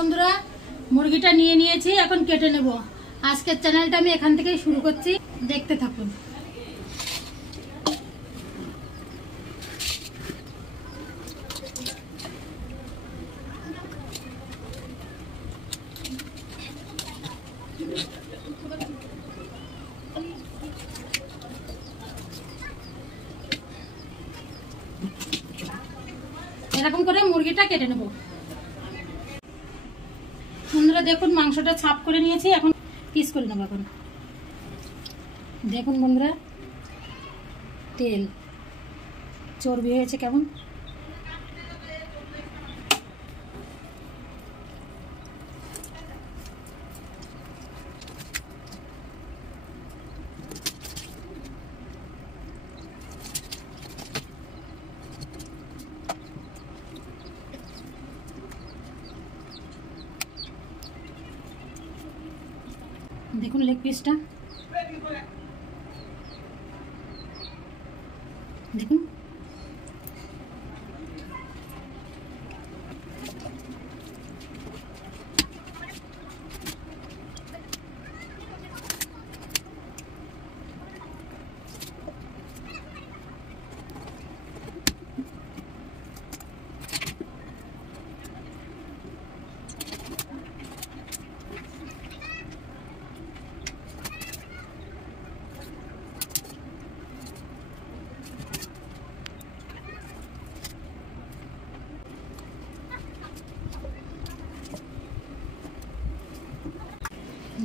বন্ধুরা মুরগিটা নিয়ে নিয়েছি, এখন কেটে নেব। আজকের চ্যানেলটা আমি এখান থেকেই শুরু করছি, দেখতে থাকুন। এরকম করে মুরগিটা কেটে নেব। বন্ধুরা দেখুন মাংসটা ছাপ করে নিয়েছি, এখন পিস করে নেব। এখন দেখুন বন্ধুরা তেল চর্বি হয়েছে কেমন। দেখুন লেগ পিসটা দেখুন।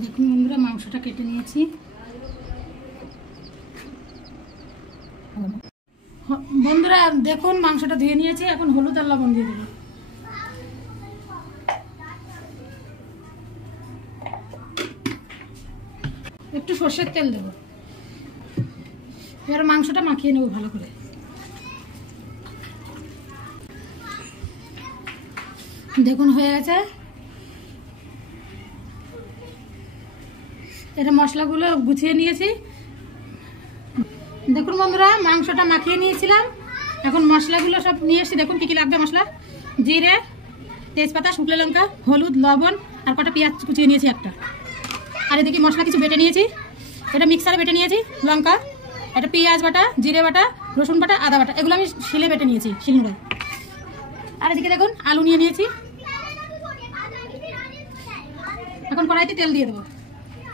দেখুন বন্ধুরা মাংসটা কেটে নিয়েছি। বন্ধুরা দেখুন মাংসটা ধুয়ে নিয়েছি, এখন হলুদ আর লবণ দিয়ে দেব। একটু সর্ষের তেল দেব। এবার মাংসটা মাখিয়ে নেব ভালো করে। দেখুন হয়ে গেছে। এটা মশলাগুলো গুছিয়ে নিয়েছি। দেখুন বন্ধুরা মাংসটা মাখিয়ে নিয়েছিলাম, এখন মশলাগুলো সব নিয়ে এসেছি। দেখুন কী কী লাগবে মশলা: জিরে, তেজপাতা, শুকনো লঙ্কা, হলুদ, লবণ আর কটা পেঁয়াজ কুচিয়ে নিয়েছি একটা। আর এদিকে মশলা কিছু বেটে নিয়েছি, এটা মিক্সারে বেটে নিয়েছি। লঙ্কা, এটা পেঁয়াজ বাটা, জিরে বাটা, রসুন বাটা, আদা বাটা, এগুলো আমি শিলে বেটে নিয়েছি, শিলনোড়ায়। আর এদিকে দেখুন আলু নিয়ে নিয়েছি। এখন কড়াইতে তেল দিয়ে দেবো।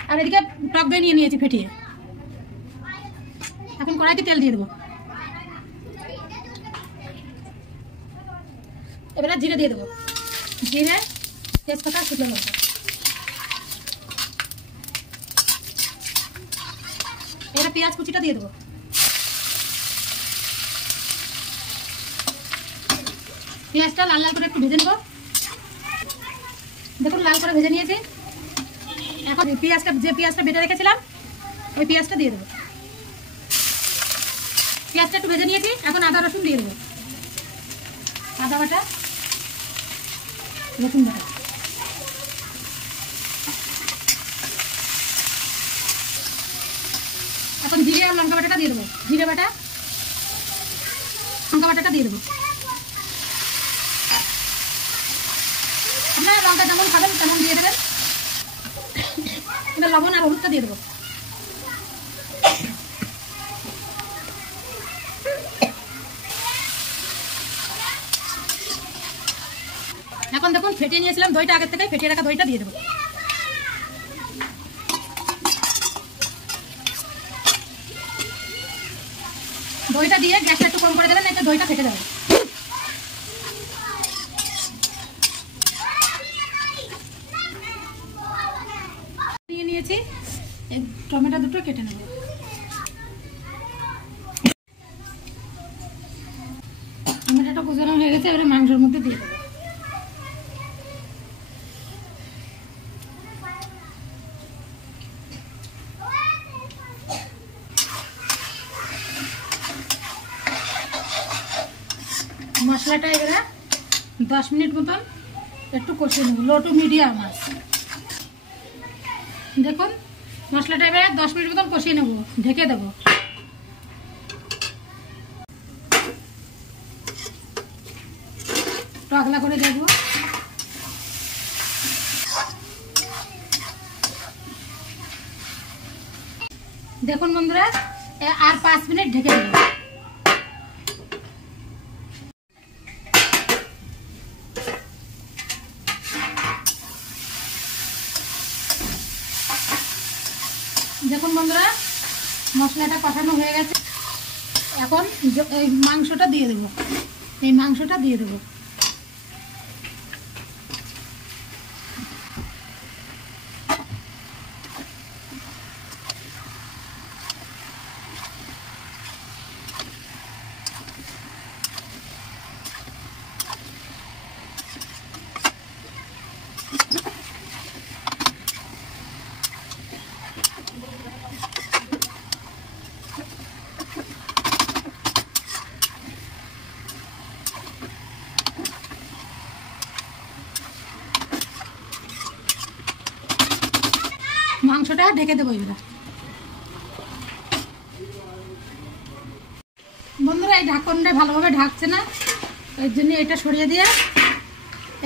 আর এদিকে টক দই নিয়ে নিয়েছি ফেটিয়ে। এখন কড়াইতে তেল দিয়ে দেবো। এবারে জিরে দিয়ে দেবো, জিরে, তেজপাতা, শুকনো লঙ্কা। এবারে পেঁয়াজ কুচিটা দিয়ে দেবো। পেঁয়াজটা লাল লাল করে একটু ভেজে নেবো। দেখুন লাল করে ভেজে নিয়েছি। এখন যে পেঁয়াজটা বেটে রেখেছিলাম ওই পেঁয়াজটা দিয়ে দেবো। পেঁয়াজটা একটু ভেজে নিয়েছি, এখন আদা রসুন দিয়ে দেবো। আদা বাটা, রসুন বাটা। এখন জিরে আর লঙ্কা বাটাটা দিয়ে দেবো। জিরে বাটা, লঙ্কা বাটাটা দিয়ে দেবো। আপনারা লঙ্কা যেমন খাবেন তেমন দিয়ে দেবেন। এবার লবণ আর হলুদটা দিয়ে দেবো। এখন দেখুন ফেটিয়ে নিয়েছিলাম দইটা, আগের থেকে ফেটিয়ে রাখা দইটা দিয়ে দেবো। দইটা দিয়ে গ্যাসটা একটু কম করে দেবেন, একটা দইটা ফেটে যাবে। নিয়ে নিয়েছি, টমেটো দুটো কেটে নেব। টমেটোটা কুচানো হয়ে গেছে, এবারে মাংসের মধ্যে দিয়ে দেবো। মশলাটা এবারে 10 মিনিট মতন একটু কষিয়ে নেব, লো টু মিডিয়াম আঁচ। দেখুন মশলাটা এবারে 10 মিনিট মতন কষিয়ে নেব, ঢেকে দেবো। টকলা করে দেবো। দেখুন বন্ধুরা, আর 5 মিনিট ঢেকে দেব। দেখুন বন্ধুরা, মশলাটা কষানো হয়ে গেছে। এখন এই মাংসটা দিয়ে দেব, এই মাংসটা দিয়ে দেব। মাংসটা ঢেকে দেবো এবার। বন্ধুরা, এই ঢাকনটা ভালোভাবে ঢাকছে না, এর জন্য এটা সরিয়ে দিয়ে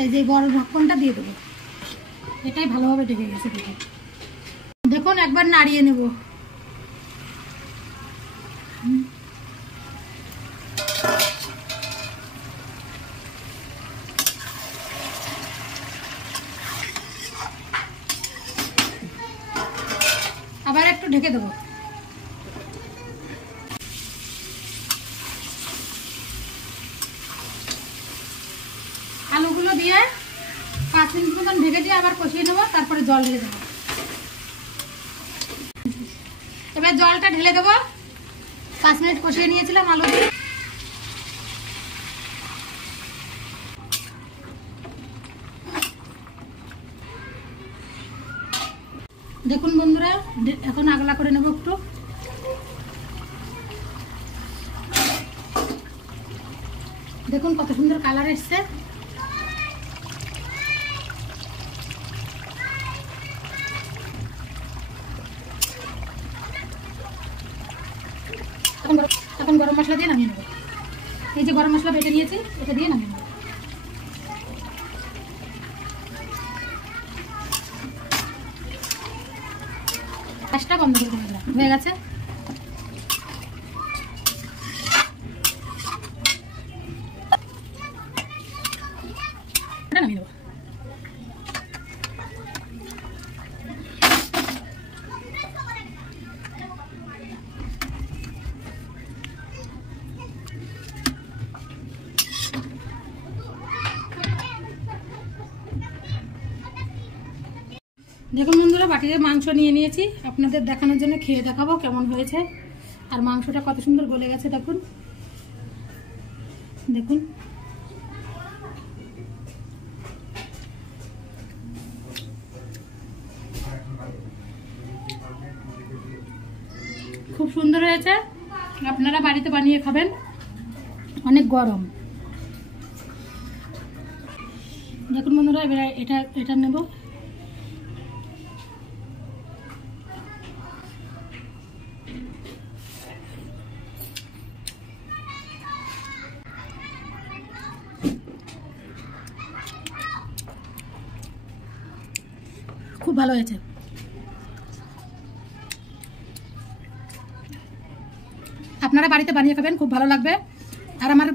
এই যে বড় ঢাকনটা দিয়ে দেবো। এটাই ভালোভাবে ঢেকে গেছে। দেখুন, একবার নাড়িয়ে নেব। আবার একটু ঢেকে দেবো। আলুগুলো দিয়ে 5 মিনিট মতন ঢেকে দিয়ে আবার কষিয়ে নেবো, তারপরে জল ঢেলে দেবো। এবার জলটা ঢেলে দেবো। 5 মিনিট কষিয়ে নিয়েছিলাম আলু দিয়ে। দেখুন বন্ধুরা, এখন আগলা করে নেব একটু। দেখুন কত সুন্দর কালার এসছে। এখন গরম মশলা দিয়ে নামিয়ে নেব। এই যে গরম মশলা বেটে নিয়েছি, এটা দিয়ে নামিয়ে নেব। গ্যাসটা বন্ধ করে দিলাম, হয়ে গেছে। এটা নামিয়ে দেবো। দেখুন বন্ধুরা, বাটিতে মাংস নিয়ে নিয়েছি, আপনাদের দেখানোর জন্য খেয়ে দেখাবো কেমন হয়েছে। আর মাংসটা কত সুন্দর গলে গেছে দেখুন। দেখুন, খুব সুন্দর হয়েছে। আপনারা বাড়িতে বানিয়ে খাবেন, অনেক গরম। দেখুন বন্ধুরা, এবার এটা নেব। খুব ভালো হয়েছে। আপনারা বাড়িতে বানিয়ে খাবেন, খুব ভালো লাগবে। আর আমার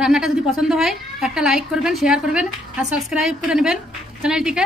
রান্নাটা যদি পছন্দ হয়, একটা লাইক করবেন, শেয়ার করবেন আর সাবস্ক্রাইব করে নেবেন চ্যানেলটিকে।